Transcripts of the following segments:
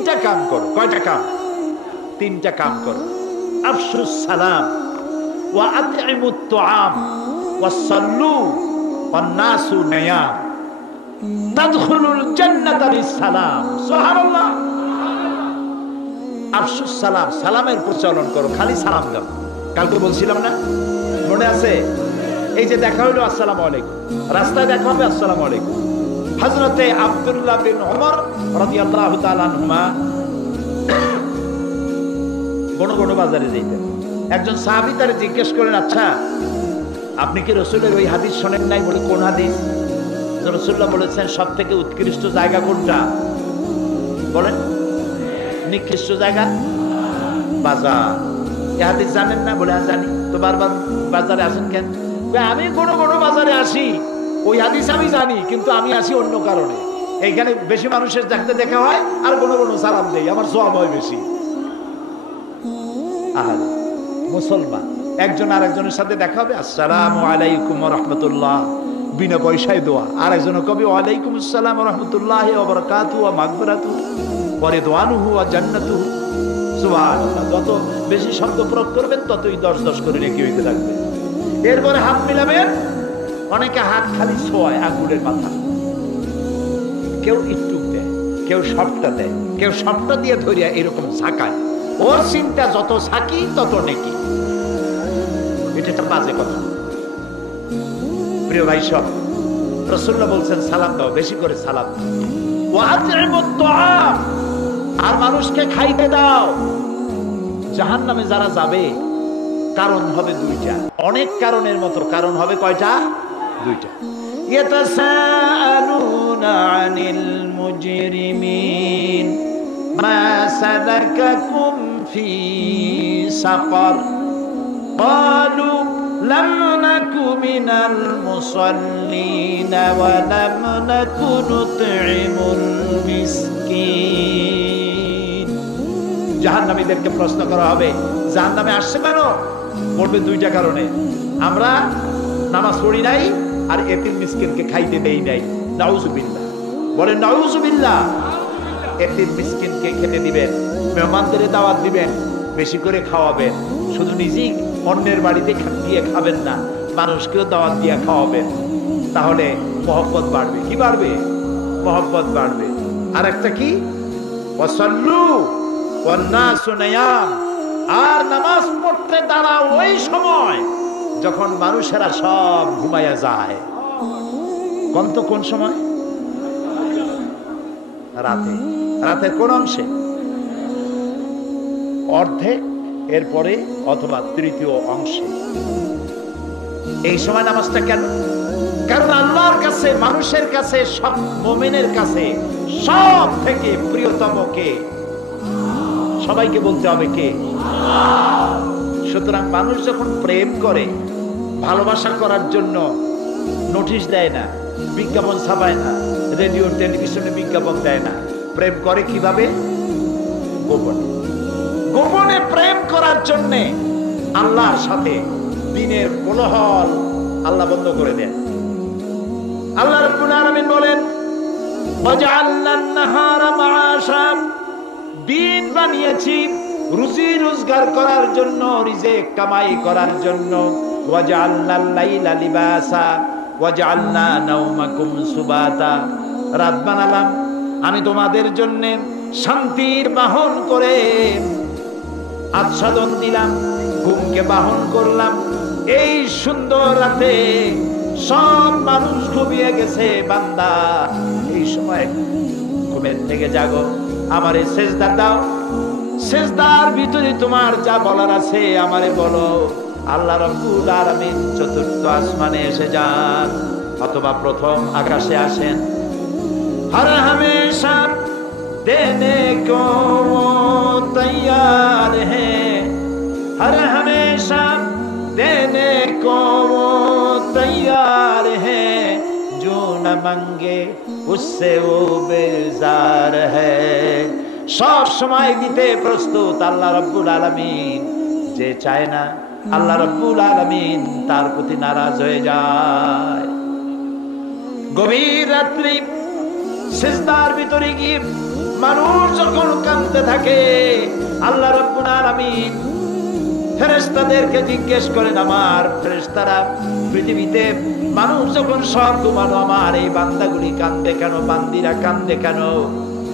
তিনটা কাম করো। কয়টা কাম? তিনটা কাম করো। আফশুস সালাম ওয়া আতইমুত তুআম ওয়া সাল্লু ওয়ান নাসু নিয়াম তাদখুলুল জান্নাতা বিসসালাম। সুবহানাল্লাহ। আফশুস সালাম, সালামের প্রচলন করো, খালি সালাম দাও। কালকে বলছিলাম না, মনে আছে? এই যে দেখা হইলো আসসালামু আলাইকুম, রাস্তায় দেখা হবে আসসালামু আলাইকুম। হযরতে আব্দুল্লাহ বিন ওমর রাদিয়াল্লাহু তাআলা আনহুমা বড় বড় বাজারে যাইতেন। একজন সাহাবী তারে জিজ্ঞেস করেন, আচ্ছা আপনি কি রাসূলের ওই হাদিস শোনেন নাই? বলে কোন হাদিস? রাসূলুল্লাহ বলেছেন সবথেকে উৎকৃষ্ট জায়গা কোনটা? বলেন। নিকৃষ্ট জায়গা বাজার। এই হাদিস জানেন না? বলে জানি। তো বারবার বাজারে আসেন কেন? আমি কোনো কোনো বাজারে আসি, ওই হাদিস আমি জানি, কিন্তু আমি আসি অন্য কারণে। এইখানে বেশি মানুষের দেখতে দেখা হয় আর কোনো কোনো সালাম দেই, আমার সওয়াব হয় বেশি। আহারে মুসলমান, একজন আরেকজনের সাথে দেখা হবে আসসালামু আলাইকুম ওয়া রাহমাতুল্লাহ, বিনা পয়সায় দোয়া। আর একজন কবি ওয়ালাইকুম আসসালাম ওয়া রাহমাতুল্লাহি ওয়া বারাকাতুহু ওয়া মাগফিরাতুহু ওয়া রিদওয়ানুহু ওয়া জান্নাতুহু। সুবহানাল্লাহ। যত বেশি শব্দ প্রয়োগ করবেন ততই 10 করে নেকি হইতে থাকবে। এরপরে হাত মিলাবেন। অনেকে হাত খালি ছোঁয় আঙ্গুলের মাথা, কেউ একটু দেয়, কেউ সবটা দেয়, কেউ সবটা দিয়ে ধরিয়া এরকম ঝাঁকায়। ওর চিন্তা যত ঝাঁকি তত নেকি। এটা একটা বাজে কথা। প্রিয় ভাই সব, রাসূলুল্লাহ বলছেন সালাম দাও, বেশি করে সালাম দাও। ওয়া আতইমুত তুআম, আর মানুষকে খাইতে দাও। জাহান্নামে যারা যাবে কারণ হবে দুইটা, অনেক কারণের মতো কারণ হবে কয়টা? দুইটা। ইয়াতাসাআলুনা আনিল মুজরিমিন মা সালাকাকুম ফি সাকার ক্বালু লাম নাকু মিনাল মুসাল্লিন ওয়া লাম নাকু নুতঈমুল মিসকিন। জাহান্নামীদেরকে প্রশ্ন করা হবে, জাহান্নামে আসছে কেন? বলবে দুইটা কারণে, আমরা নামাজ পড়ি নাই আর এতিম মিসকিনকে খাইতে দেই নাই। নাউজুবিল্লাহ। বলেন নাউজুবিল্লাহ। এতিম মিসকিনকে খেতে দিবেন, মেহমানদের দাওয়াত দিবেন, বেশি করে খাওয়াবেন। শুধু নিজেই অন্যের বাড়িতে গিয়ে খাবেন না, মানুষকেও দাওয়াত দিয়ে খাওয়াবেন। তাহলে মহব্বত বাড়বে। কি বাড়বে? মহব্বত বাড়বে। আর একটা কি? ওয়াসাল্লু ওয়ান নাসু নিয়াম, আর নামাজ পড়তে দাঁড়াও ওই সময় যখন মানুষেরা সব ঘুমায়া যায়। কোন সময়? রাতে। রাতের কোন অংশে? অর্ধেক, এরপরে অথবা তৃতীয় অংশে। এই সময় নামাজটা কেন? কারণ আল্লাহর কাছে, মানুষের কাছে, সব মুমিনের কাছে সব থেকে প্রিয়তম কে? সবাইকে বলতে হবে কে? সুতরাং মানুষ যখন প্রেম করে, ভালোবাসা করার জন্য নোটিশ দেয় না, বিজ্ঞাপন ছাপায় না, রেডিও টেলিভিশনে বিজ্ঞাপন দেয় না। প্রেম করে কিভাবে? গোপনে। গোপনে প্রেম করার জন্য আল্লাহর সাথে দিনের কোলাহল আল্লাহ বন্ধ করে দেন। আল্লাহ রাব্বুল আলামিন বলেন, ওয়াজআলনান নাহারা মাআশা, দিন বানিয়েছি রুজি রোজগার করার জন্য, রিজিক কামাই করার জন্য। ওয়াজআলনাল লাইলা লিবাসা ওয়াজআলনা নাওমাকুম সুবাতা, রাত বানালাম আমি তোমাদের জন্য শান্তির বাহন করে, আচ্ছাদন দিলাম, ঘুমকে বাহন করলাম। এই সুন্দর রাতে সব মানুষ ঘুমিয়ে গেছে, বান্দা এই সময় ঘুমের থেকে জাগো, আমারে সেজদা দাও, সেজদার ভিতরে তোমার যা বলার আছে আমারে বলো। আল্লাহ রাব্বুল আলামিন চতুর্থ আসমানে এসে যান অথবা প্রথম আকাশে আসেন। हर हमेशा देने को तैयार है, हर हमेशा देने को तैयार है, जो न मांगे उससे वो बेजार है। সব সময় দিতে প্রস্তুত আল্লাহ রাব্বুল আলামিন। যে চায় না আল্লাহ রাব্বুল আলামিন তার প্রতি নারাজ হয়ে যায়। গভীর রাত্রি সিজদার ভিতরে গিয়ে মানুষ যখন কাঁদতে থাকে। আল্লাহ রাব্বুল আলামিন ফেরেশতাদেরকে জিজ্ঞেস করেন, আমার ফেরেশতারা পৃথিবীতে মানুষ যখন সব ঘুমানো, আমার এই বান্দাগুলি কান্দে কেন, বান্দিরা কান্দে কেন?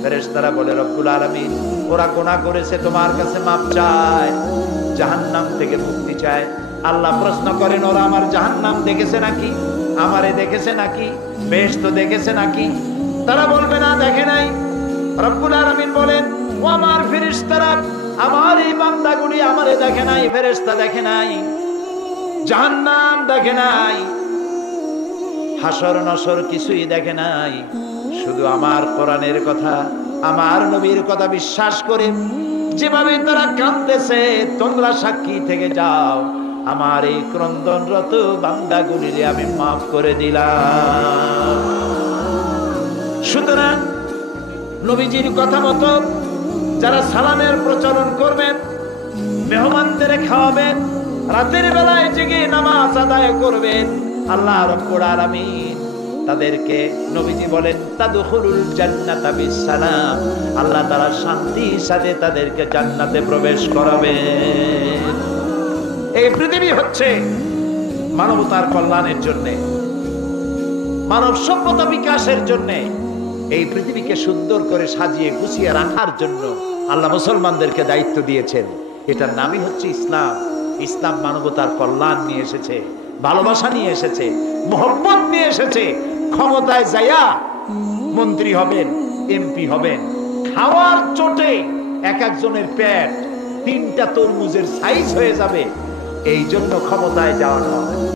ফেরেশতারা বলে, রব্বুল আলামিন ওরা গুনাহ করেছে, তোমার কাছে মাপ চায়, জাহান্নাম থেকে মুক্তি চায়। আল্লাহ প্রশ্ন করেন, ওরা আমার জাহান্নাম দেখেছে নাকি, আমারে দেখেছে নাকি, বেহেশত দেখেছে নাকি? তারা বলবে না, দেখে নাই। রব্বুল আলামিন বলেন, ও আমার ফেরেশতারা, আমার এই বান্দাগুলি আমারে দেখে নাই, ফেরেশতা দেখে নাই, জাহান্নাম দেখে নাই, হাসর নসর কিছুই দেখে নাই, শুধু আমার কোরআনের কথা, আমার নবীর কথা বিশ্বাস করে যেভাবে তারা কাঁদতেছে, তোমরা সাক্ষী থেকে যাও, আমার এই ক্রন্দনরত বান্দাগুলিরে আমি মাফ করে দিলাম। সুতরাং নবীজির কথা মতো যারা সালামের প্রচলন করবেন, মেহমানদের খাওয়াবেন, রাতের বেলায় জেগে নামাজ আদায় করবেন, আল্লাহ রাব্বুল আলামিন তাদেরকে, নবীজি বলেন, তাদখুলুল জান্নাতা বিসসালাম, আল্লাহ তাআলা শান্তির সাথে তাদেরকে জান্নাতে প্রবেশ করাবেন। এই পৃথিবী হচ্ছে মানবতার কল্যাণের জন্য, মানব সভ্যতা বিকাশের জন্য, এই পৃথিবীকে সুন্দর করে সাজিয়ে গুছিয়ে রাখার জন্য আল্লাহ মুসলমানদেরকে দায়িত্ব দিয়েছেন। এটার নামই হচ্ছে ইসলাম। ইসলাম মানবতার কল্যাণ নিয়ে এসেছে, ভালোবাসা নিয়ে এসেছে, মোহব্বত নিয়ে এসেছে। ক্ষমতায় যাইয়া মন্ত্রী হবেন, এমপি হবেন, খাওয়ার চোটে এক একজনের পেট 3টা তরমুজের সাইজ হয়ে যাবে, এই জন্য ক্ষমতায় যাওয়া নয়।